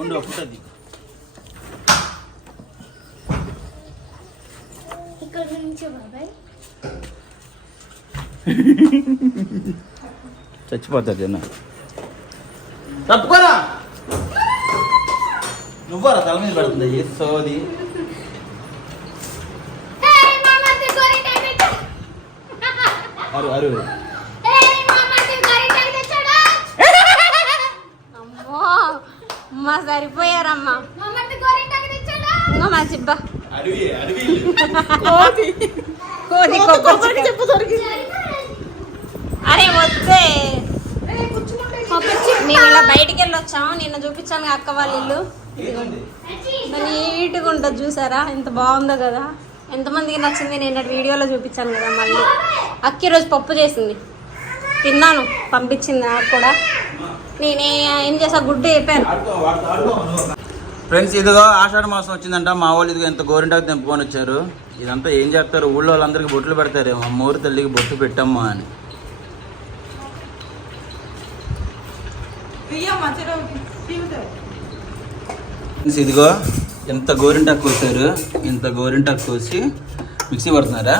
ఉండు బాబాయ్. చచ్చిపోతాడు జన. తప్పుకోరా. నువ్వరా తల మీద పడుతుంది? ఏ సోది అరు అరు ఏయ్ మామతి గోరింటాకు తెచ్చాడు అమ్మో అమ్మ సరిపోయారమ్మా. మా చిబ్బ కొబ్బరి చెప్పు అరే చిప్ప. మేము ఇలా బయటికి వెళ్ళి వచ్చాము నిన్న చూపించాను అక్క వాళ్ళ ఇల్లు. నీట్గా ఉంటుంది చూసారా? ఎంత బాగుందో కదా. ఎంతమందికి నచ్చింది? నేను వీడియోలో చూపించాను కదా మళ్ళీ. అక్క ఈరోజు పప్పు చేసింది. తిన్నాను. పంపించింది నాకు కూడా. నేనే ఏం చేసా? గుడ్డు చెప్పాను ఫ్రెండ్స్ ఇదిగో ఆషాఢ మాసం వచ్చిందంట. మా వాళ్ళు ఇదిగో ఎంత గోరింటాకు తెంపుకొని వచ్చారు. ఇదంతా ఏం చేస్తారు? ఊళ్ళో వాళ్ళందరికీ బొట్లు పెడతారేమో అమ్మోరు తల్లికి బొట్టు పెట్టమ్మా అని. ఫ్రెండ్స్ ఇదిగో ఎంత గోరింటాకు కోసారు? ఇంత గోరింటాకు కోసి మిక్సీ పడుతున్నారా?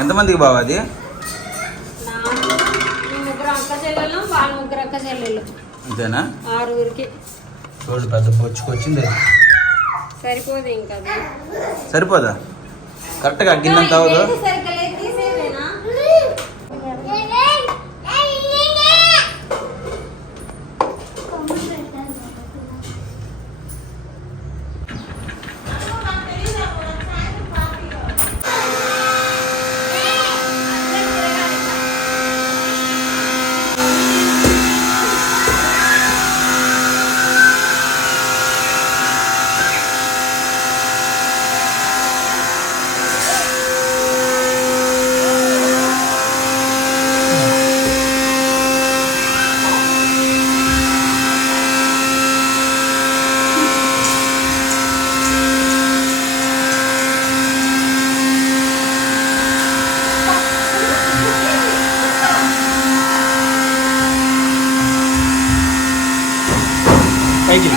ఎంతమందికి బావ అది? అంతేనా ఆరుగురికి. చూడు పెద్ద పొచ్చుకొచ్చింది సరిపోదు ఇంకా అది. సరిపోదా? కరెక్ట్గా అగ్గిందంత అవదు లేదు, సరిగ్గా లేదు, తీసేదేనా? పైకి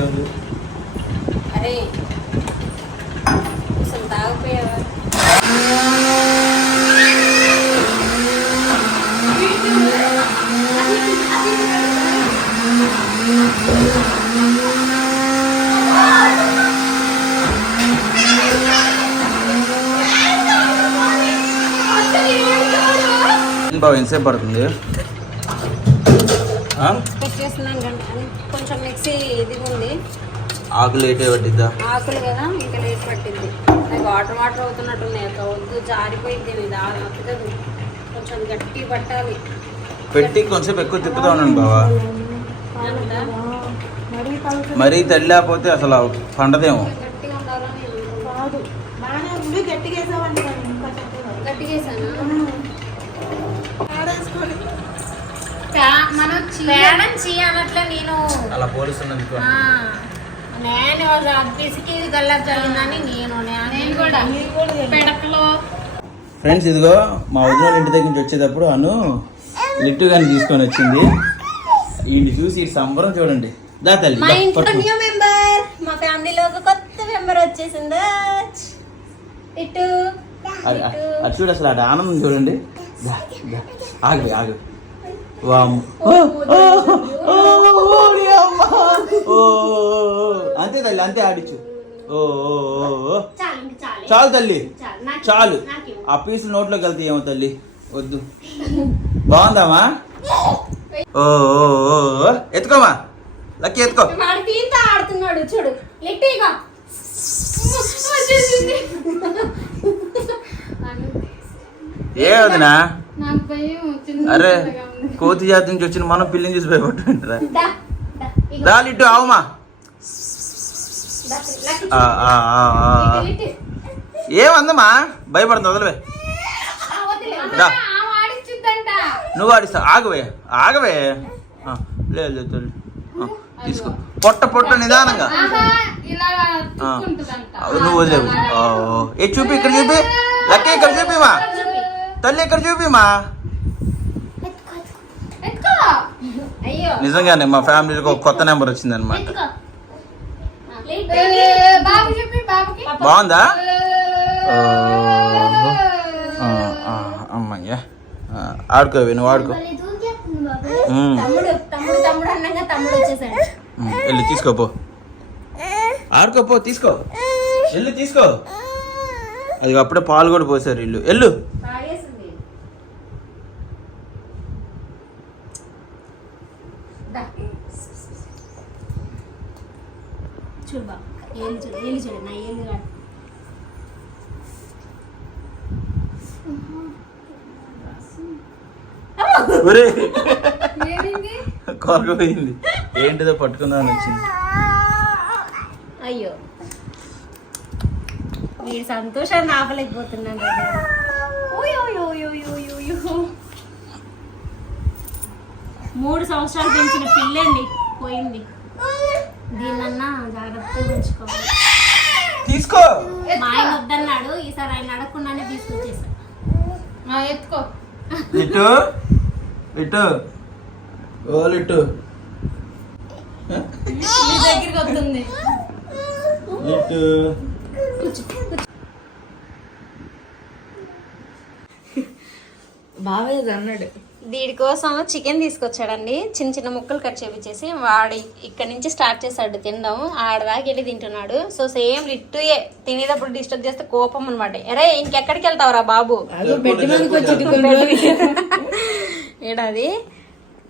ఉంది అరే అసలు తాగిపోయావా? బాబు ఎంతసేపు పడుతుంది? కొంచెం మిక్సీ ఇది ఉంది. ఆకు లేట్ పట్టిద్దా? ఆకులు కదా ఇంకా లేట్ పట్టింది. అది వాటర్ వాటర్ అవుతున్నట్టున్నాయి అక్క. వద్దు జారిపోయింది ఇది కొంచెం గట్టి పట్టాలి. పెట్టి కొంచెంసేపు ఎక్కువ తిప్పుతా ఉన్నాను బావా. మరీ తల్లిపోతే అసలు పండదేమో. ప్రయాణం చేయాలట్లే నేను. అలా పోలుస్తున్నది ఆ, నేను పిసికి గల్లకు చల్లిందని నేను నేను కూడా. పెడకలో. ఫ్రెండ్స్ ఇదిగో మా వదిన ఇంటి దగ్గర నుంచి వచ్చేటప్పుడు అను లిట్టు గాని తీసుకొని వచ్చింది. వీడిని చూసి ఈ సంబరం చూడండి. దా తల్లి మా ఇంట్లో. న్యూ మెంబర్ మా ఫ్యామిలీలో ఒక కొత్త మెంబర్ వచ్చేసింది. ఇటు అది అది చూడు అసలు అది ఆనందం చూడండి. ఆగు ఆగు. వామ్. అంతే తల్లి అంతే ఆడిచ్చు. ఓ. చాలు ఇంక చాలు చాలు తల్లి. చాలు. ఆ పీసు నోట్లోకి వెళ్తే ఏమో తల్లి. వద్దు. బాగుందామా? ఓ. ఎత్తుకోమా? లక్కీ ఎత్తుకో. ఆడుతున్నాడు చూడు. ఏ వదినా అరే. కోతి జాతి నుంచి వచ్చిన మనం పిల్లిని చూసి భయపడుతుంటారా? దా, దా, ఇగో, దా లిట్టు ఆవుమా. ఏమందమ్మా భయపడుతుంది వదిలివే. దా. నువ్వు ఆడిస్తావు ఆగవే ఆగవే లేదు లేదు తీసుకో. పొట్ట పొట్ట నిదానంగా. నువ్వు వదిలేవు ఓ, ఏ చూపి ఇక్కడ చూపి. లక్క ఇక్కడ చూపిమా తల్లి ఇక్కడ చూపిమా నిజంగానే మా ఫ్యామిలీకి ఒక కొత్త నెంబర్ వచ్చింది అనమాట బాగుందా? ఏ, ఆ, ఆ, అమ్మయ్యా. ఆడుకోవి నువ్వు ఆడుకో. వెళ్ళి తీసుకోపో ఆడుకోపో తీసుకో. వెళ్ళు తీసుకో. అది అప్పుడే పాలు కూడా పోసారు ఇల్లు. వెళ్ళు తాగేసింది దా. చూడు బాబు ఏళ్ళు చూడు ఏళ్ళు చూడు నా ఏళ్ళు కాదు ఒరే ఏమైంది? కొరకపోయింది ఏంటిదో పట్టుకుందామని వచ్చింది. అయ్యో. వీడి సంతోషాన్ని ఆపలేకపోతున్నాను. మూడు సంవత్సరాలు పెంచిన పిల్లండి పోయింది. దీన్నన్నా జాగ్రత్తగా ఉంచుకోవాలి. తీసుకో. మా ఆయన వద్దన్నాడు ఈసారి ఆయన అడగకుండానే తీసుకొచ్చేసా. ఆ, ఎత్తుకో. ఇటు ఇటు. ఓలు ఇటు. నీ దగ్గరికి వస్తుంది. ఇటు. బావేది అన్నాడు. దీడి కోసం చికెన్ తీసుకొచ్చాడండి. చిన్న చిన్న ముక్కలు కట్ చేపించేసి వాడు ఇక్కడి నుంచి స్టార్ట్ చేశాడు తినడం ఆడదాకా వెళ్ళి తింటున్నాడు. సో సేమ్ లిట్టుయే తినేటప్పుడు డిస్టర్బ్ చేస్తే కోపం అనమాట ఎరే ఇంకెక్కడికి వెళ్తావురా బాబు. ఏడాది.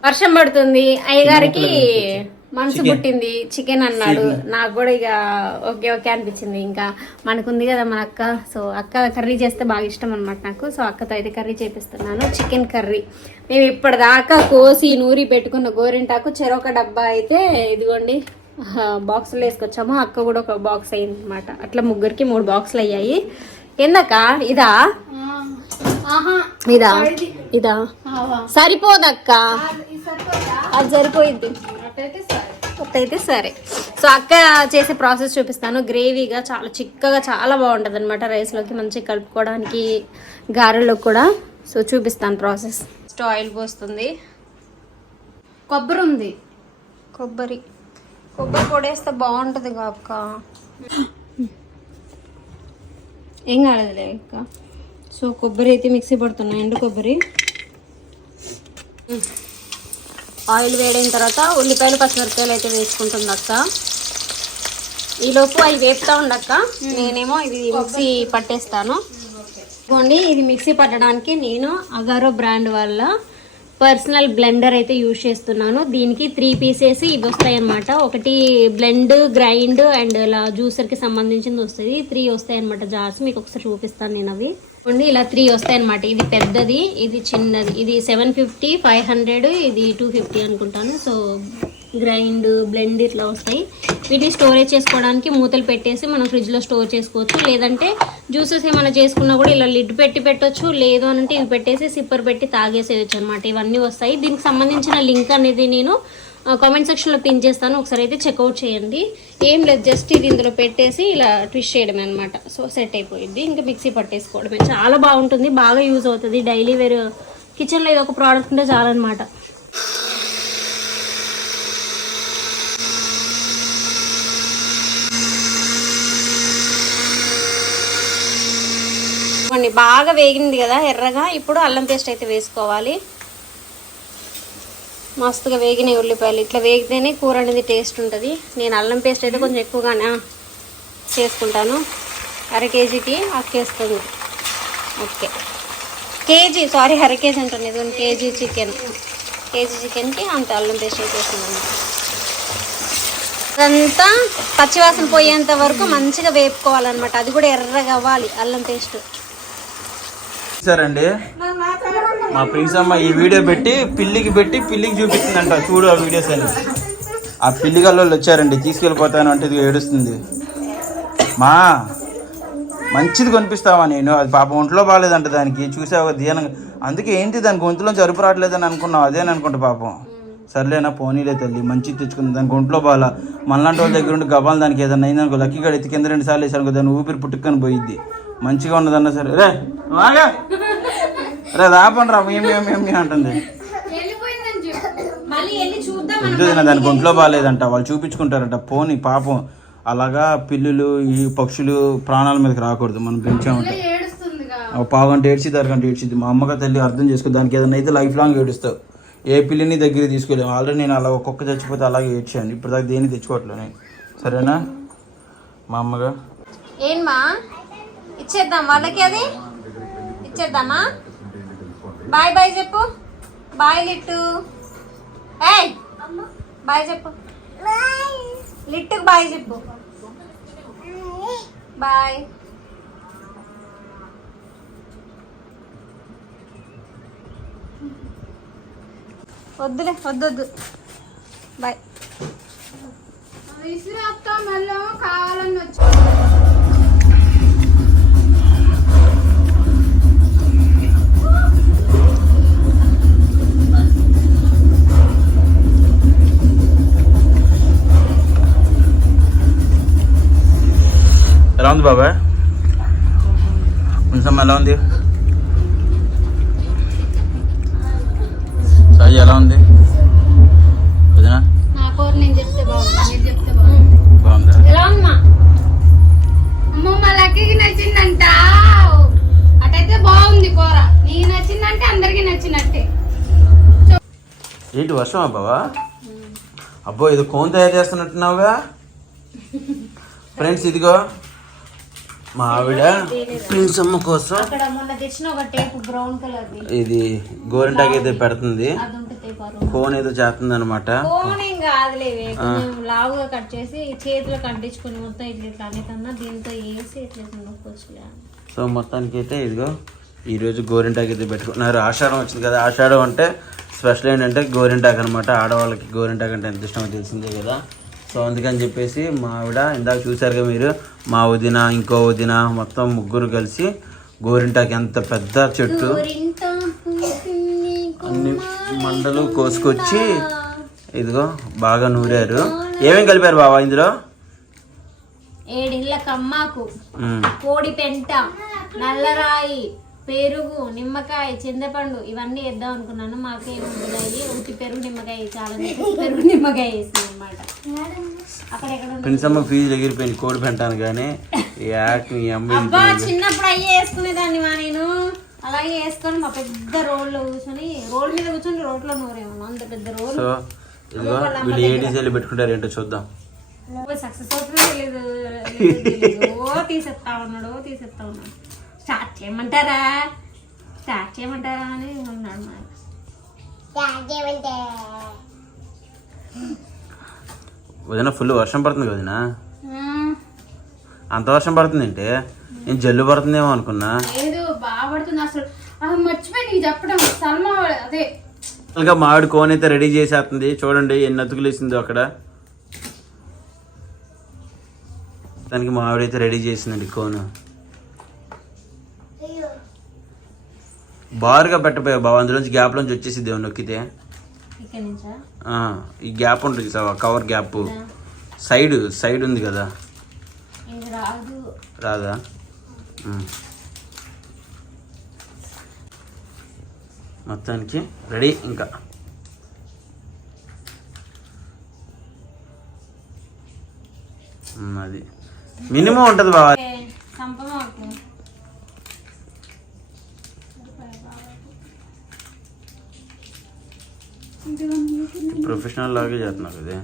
వర్షం పడుతుంది. అయ్యగారికి మనసు పుట్టింది. చికెన్ అన్నాడు. నాకు కూడా ఇక ఓకే ఓకే అనిపించింది. ఇంకా మనకుంది కదా మన అక్క. సో అక్క కర్రీ చేస్తే బాగా ఇష్టం అనమాట నాకు. సో అక్కతో అయితే కర్రీ చేపిస్తున్నాను. Chicken curry. మేము ఇప్పటిదాకా కోసి నూరి పెట్టుకున్న గోరింటాకు చెరొక డబ్బా అయితే ఇదిగోండి బాక్సులు వేసుకొచ్చాము. అక్క కూడా ఒక బాక్స్ అయింది అనమాట అట్లా ముగ్గురికి మూడు బాక్సులు అయ్యాయి. ఏందక్క ఇదా? ఇదా? ఇదా. సరిపోదక్క. అది సరిపోయింది అయితే సరే. సో అక్క చేసే ప్రాసెస్ చూపిస్తాను. గ్రేవీగా చాలా చిక్కగా చాలా బాగుంటుంది అనమాట రైస్లోకి. మంచిగా కలుపుకోవడానికి గారెలో కూడా. సో చూపిస్తాను ప్రాసెస్. ఫస్ట్ ఆయిల్ పోస్తుంది. కొబ్బరి ఉంది. కొబ్బరి. కొబ్బరి పొడేస్తే బాగుంటుంది అక్క ఏం కాలేదులే అక్క సో కొబ్బరి అయితే మిక్సీ పడుతున్నా ఎండు కొబ్బరి. ఆయిల్ వేడైన తర్వాత ఉల్లిపాయలు పచ్చిమిరపకాయలు అయితే వేసుకుంటుంది అక్క. ఈలోపు అవి వేపుతా ఉండక్క నేనేమో ఇది మిక్సీ పట్టేస్తాను. ఇదిగోండి ఇది మిక్సీ పట్టడానికి నేను అగారో బ్రాండ్ వల్ల పర్సనల్ బ్లెండర్ అయితే యూజ్ చేస్తున్నాను. దీనికి త్రీ పీసెస్ ఇవి వస్తాయి అనమాట ఒకటి బ్లెండ్ గ్రైండ్ అండ్ ఇలా జ్యూసర్కి సంబంధించింది వస్తుంది. త్రీ వస్తాయి అనమాట జార్స్. మీకు ఒకసారి చూపిస్తాను నేను అవి. చూడండి ఇలా త్రీ వస్తాయి అనమాట ఇది పెద్దది ఇది చిన్నది. ఇది సెవెన్ ఫిఫ్టీ ఫైవ్ హండ్రెడ్ ఇది టూ ఫిఫ్టీ అనుకుంటాను. సో గ్రైండ్ బ్లెండ్ ఇట్లా వస్తాయి. వీటిని స్టోరేజ్ చేసుకోవడానికి మూతలు పెట్టేసి మనం ఫ్రిడ్జ్లో స్టోర్ చేసుకోవచ్చు. లేదంటే జ్యూసెస్ ఏమైనా చేసుకున్నా కూడా ఇలా లిడ్ పెట్టి పెట్టొచ్చు. లేదు అని అంటే ఇవి పెట్టేసి సిప్పర్ పెట్టి తాగేసేయచ్చు అనమాట ఇవన్నీ వస్తాయి. దీనికి సంబంధించిన లింక్ అనేది నేను కామెంట్ సెక్షన్లో పిన్ చేస్తాను. ఒకసారి అయితే చెక్అవుట్ చేయండి. ఏం లేదు జస్ట్ ఇది ఇందులో పెట్టేసి ఇలా ట్విస్ట్ చేయడమే అనమాట సో సెట్ అయిపోయింది. ఇంకా మిక్సీ పట్టేసుకోవడమే. చాలా బాగుంటుంది. బాగా యూజ్ అవుతుంది. డైలీ వేరు కిచెన్లో ఇది ఒక ప్రోడక్ట్ ఉంటే చాలన్నమాట. ఇవ్వండి బాగా వేగింది కదా ఎర్రగా. ఇప్పుడు అల్లం పేస్ట్ అయితే వేసుకోవాలి. మస్తుగా వేగినాయి ఉల్లిపాయలు. ఇట్లా వేగితేనే కూర అనేది టేస్ట్ ఉంటుంది. నేను అల్లం పేస్ట్ అయితే కొంచెం ఎక్కువగానే చేసుకుంటాను. అర కేజీకి అక్కేస్తుంది. ఓకే. కేజీ సారీ అర కేజీ అంటాను ఇది కేజీ చికెన్. కేజీ చికెన్కి అంత అల్లం పేస్ట్ వేసేస్తున్నాను. అదంతా పచ్చివాసన పోయేంత వరకు మంచిగా వేపుకోవాలన్నమాట. అది కూడా ఎర్రగా అవ్వాలి అల్లం పేస్ట్. ఇచ్చారండి మా ప్రిన్స్ అమ్మ ఈ వీడియో పెట్టి పిల్లికి పెట్టి పిల్లికి చూపిస్తుందంట. చూడు ఆ వీడియోస్ అని. ఆ పిల్లిగల్లోళ్ళు వచ్చారండి. తీసుకెళ్ళిపోతాను అంటే ఇది ఏడుస్తుంది. మా మంచిది కనిపిస్తావా నేను? అది పాప ఒంట్లో బాగాలేదంట దానికి. చూసావు దీనంగా అందుకే ఏంటి దాని గొంతులో జరుపు రావట్లేదని అనుకున్నావు? అదేని అనుకుంటా పాపం. సర్లేనా పోనీలే తల్లి. మంచిది తెచ్చుకుంది. దానికి ఒంట్లో బాగా మనలాంటి వాళ్ళ దగ్గర ఉండి గబాలు దానికి ఏదైనా అయిందనుకో లక్కీ గడి ఎత్తి కింద రెండు సార్లు వేసాను దాన్ని ఊపిరి పుట్టుకొని పోయిద్ది. మంచిగా ఉన్నదన్నా సరే. రే వాగా రే రాపండి రా ఏమి ఏమి ఏమి అంటుంది. వద్దు దానికి ఒంట్లో బాగాలేదంట. వాళ్ళు చూపించుకుంటారంట. పోని పాపం. అలాగా పిల్లులు ఈ పక్షులు ప్రాణాల మీదకి రాకూడదు. మనం పెంచామంటే. పావు గంట ఏడ్చిద్ది అరగంట ఏడ్చిద్ది. మా అమ్మగా తల్లి అర్థం చేసుకో దానికి ఏదైనా అయితే లైఫ్ లాంగ్ ఏడుస్తావు. ఏ పిల్లిని దగ్గర తీసుకోలేము ఆల్రెడీ నేను అలా ఒక్కొక్క చచ్చిపోతే అలాగే ఏడ్చాను. ఇప్పుడు దాకా దేన్ని తెచ్చుకోవట్లే నేను. సరేనా? మా అమ్మగా? ఏంమా ఇచ్చేద్దాం వాళ్ళకి అది? ఇచ్చేద్దామా? బాయ్ బాయ్ చెప్పు. బాయ్ లిట్టు. ఏయ్! బాయ్ చెప్పు. లిట్టుకు బాయ్ చెప్పు. బాయ్. వద్దులే వద్దొద్దు. బాయ్. విసిరాత్తా మళ్ళీ కావాలని వచ్చి ఉంది బాబాయ్ కొంచెం ఎలా ఉంది సాయి ఎలా ఉంది వదినా బాగుంది నచ్చిందంట. అటైతే బాగుంది కూర. నీకు నచ్చిందంటే అందరికి నచ్చినట్టే. ఏంటి వర్షమా బావా? అబ్బో ఇది కోన్ తయారు చేస్తున్నట్టున్నావుగా. ఫ్రెండ్స్ ఇదిగో. మా ఆవిడ కోసం ఇది గోరింటాకి అయితే పెడుతుంది. కోన్ ఏదో చేస్తుంది అనమాట ఫోన్ ఏం కాదులేవే కొంచెం లావుగా కట్ చేసి చేతిలో కట్టించుకొని మొత్తం ఇట్లా ఇట్లా అనేకన్నా దీంతో వేసి ఇట్లా ఇట్లా నొక్కొచ్చులే. సో మొత్తానికి అయితే ఇదిగో ఈరోజు గోరింటాకి అయితే పెట్టుకున్నారు. ఆషాఢం వచ్చింది కదా ఆషాఢం అంటే స్పెషల్ ఏంటంటే గోరింటాకు అనమాట ఆడవాళ్ళకి గోరింటాకు అంటే ఎంత ఇష్టమో తెలిసిందే కదా. సో అందుకని చెప్పేసి మా ఆవిడ ఇందాక చూసారుగా మీరు మా వదిన ఇంకో వదిన మొత్తం ముగ్గురు కలిసి గోరింటాకు ఎంత పెద్ద చెట్టు. అన్ని మండలు కోసుకొచ్చి ఇదిగో బాగా నూరారు. ఏమేం కలిపారు బాబా ఇందులో? ఏడిళ్ళ కమ్మాకు. కోడి పెంట నల్లరాయి పెరుగు నిమ్మకాయ చింతపండు ఇవన్నీ వేద్దాం అనుకున్నాను. మాకేం వదిలాయి ఉట్టి పెరుగు నిమ్మకాయ చాలా పెరుగు నిమ్మకాయ వేసింది అనమాట ఫీజు ఎగిరిపోయింది కోడి పెంటాను కానీ అబ్బా చిన్నప్పుడు అయ్యే వేసుకునేదాన్ని మా నేను. అలాగే వేసుకొని మా పెద్ద రోడ్లో కూర్చొని రోడ్ మీద కూర్చొని రోడ్లో నూరేమో. అంత పెద్ద రోడ్. సో ఇదిగో వీళ్ళు ఏ డీజేలు పెట్టుకుంటారు ఏంటో చూద్దాం. సక్సెస్ అవుతుందో తెలీదు. ఓ తీసేస్తా ఉన్నాడు ఓ తీసేస్తా ఉన్నాడు. స్టార్ట్ చేయమంటారా? స్టార్ట్ చేయమంటారా అని ఉన్నాడు వదిన ఫుల్ వర్షం పడుతుంది వదిన? అంత వర్షం పడుతుంది అంటే నేను జల్లు పడుతుందేమో అనుకున్నా. లేదు బాగా పడుతుంది అసలు. మర్చిపోయి నీకు చెప్పడం. సల్మా అదే. ఇంకా మామిడి కోన్ అయితే రెడీ చేసేస్తుంది. చూడండి ఎన్ని అతుకులు వేసిందో అక్కడ. దానికి మామిడి అయితే రెడీ చేసిందండి కోను బారుగా పెట్టపోయా బాబు అందులోంచి గ్యాప్లోంచి వచ్చేసిద్ది ఏమో నొక్కితే? ఇక్కడి నుంచా? ఆ, ఈ గ్యాప్ ఉంటుంది sir cover gap side side ఉంది కదా? రాదు. మొత్తానికి రెడీ ఇంకా. అది మినిమం ఉంటుంది బాబా ప్రొఫెషనల్ లాగే చేస్తున్నారు అదే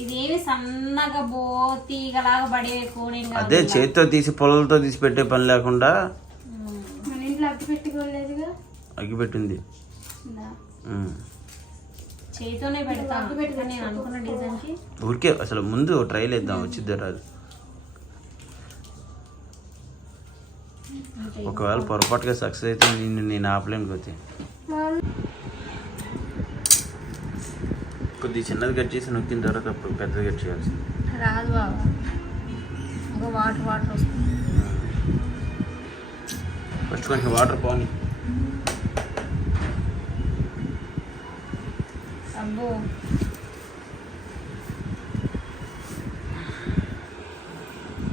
ఇదేమి సన్నగా బో తీగలాగా పడే కోడి అదే చేతితో తీసి పొలలతో తీసి పెట్టే పని లేకుండా మన ఇంట్లో అగ్గి పెట్టుకోలేదుగా? ఇందా. నేను అనుకున్న కి ఊరికే అసలు ముందు ట్రైల్ వేద్దాం వచ్చిద్దో రాదు. ఒకవేళ పొరపాటుగా సక్సెస్ అయితే నిన్ను నేను ఆపలేను కొద్ది కొద్ది చిన్నది కట్ చేసి నొక్కిన తర్వాత అప్పుడు పెద్దది కట్ చేయాల్సింది రాదు బాబా ఇంకా వాటర్ వాటర్ వస్తుంది ఫస్ట్ కొంచెం వాటర్ పోని అబ్బో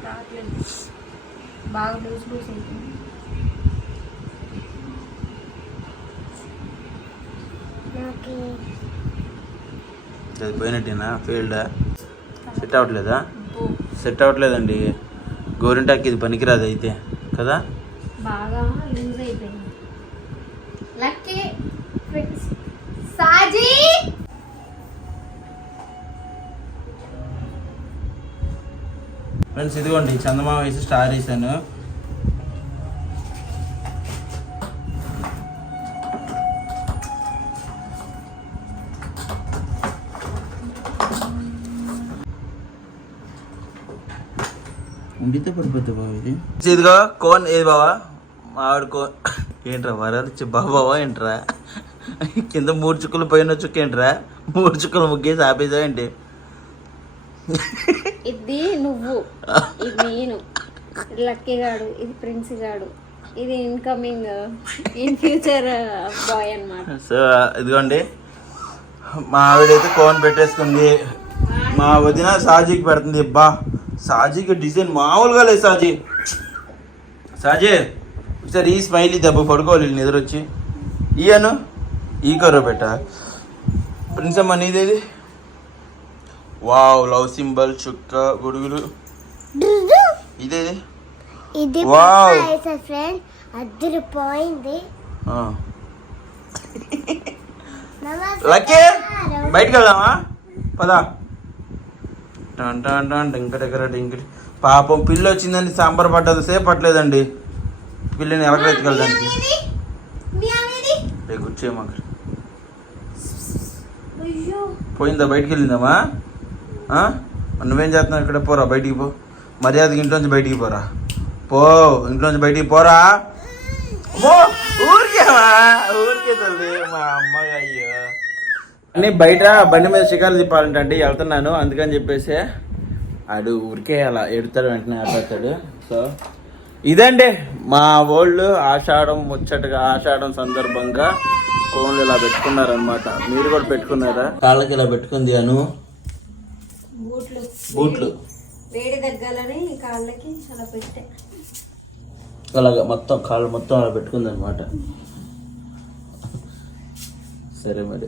రావట్లేదు బాగా లూజ్ లూజ్ అవుతుంది అది పోయినట్టేనా? ఫీల్డ్ సెట్ అవ్వట్లేదా సెట్ అవ్వట్లేదండి గోరింటాకి ఇది పనికిరాదు అయితే కదా? బాగా లూజ్ అయిపోయింది. Lucky friends సాజీ! ఫ్రెండ్స్ ఇదిగోండి చందమామ వేసి స్టార్ వేసాను ఉండితే పడిపోతుంది బాబు ఇది. ఇదిగో కోన్ ఏది బావా? మామిడి కోన్. ఏంట్రా వరాలు ఇచ్చి బాబావా ఏంట్రా? కింద మూడు చుక్కలు పైన చుక్క ఏంట్రా? మూడు చుక్కలు ముగ్గేసి ఆపేసా ఏంటి? ఇది నువ్వు. ఇది నేను. లక్కీ గాడు ఇది ప్రిన్స్ గాడు. ఇది ఇన్కమింగ్ ఇన్ ఫ్యూచర్ బాయ్ అన్నమాట. సో ఇదిగోండి. మా ఆవిడైతే కోన్ పెట్టేసుకుంది. మా వదిన సాజీకి పెడుతుంది బా సాజీకి డిజైన్ మామూలుగా లేదు సాజీ. సాజీ ఒకసారి ఈ స్మైలీ దెబ్బ పడుకోవాలి నిద్ర వచ్చి. ఈయను ఈ కర్ర పెట్ట. ప్రిన్స్ అమ్మ నీదేది? వావ్ లవ్ సింబల్ చుక్క గొడుగులు. ఇదేది? ఇది వావ్. ఫ్రెండ్. అదిరిపోయింది. ఆ. లక్కీ బయటికి వెళ్దామా? పదా. టన్ డింక దగ్గర పాపం పిల్లి వచ్చిందని సాంబార్ పడ్డది సేపు పట్టలేదండి. పిల్లిని ఎవరికి ఎత్తుకెళ్ళడానికి రేపు పోయిందా బయటికి వెళ్ళిందమ్మా నువ్వేం చేస్తున్నావు ఇక్కడ? పోరా బయటికి పో. మర్యాదకి ఇంట్లోంచి బయటికి పోరా. పో ఇంట్లోంచి బయటికి పోరా. పో ఊరికేమా ఊరికే తల్లి మా అమ్మగా అయ్యో అన్నీ బయట బండి మీద షికారు తిప్పాలంటే అండి వెళ్తున్నాను. అందుకని చెప్పేసి ఆడు ఊరికే అలా ఎడతాడు వెంటనే ఆడతాడు సో ఇదండి మా వాళ్ళు ఆషాఢం ముచ్చటగా ఆషాఢం సందర్భంగా కోన్లు ఇలా పెట్టుకున్నారనమాట మీరు కూడా పెట్టుకున్నారా? కాళ్ళకి ఇలా పెట్టుకుంది అను. బూట్లు. బూట్లు. వేడి తగ్గాలని కాళ్ళకి అలా పెట్టే. అలాగా మొత్తం కాళ్ళు మొత్తం అలా పెట్టుకుంది అనమాట సరే మరి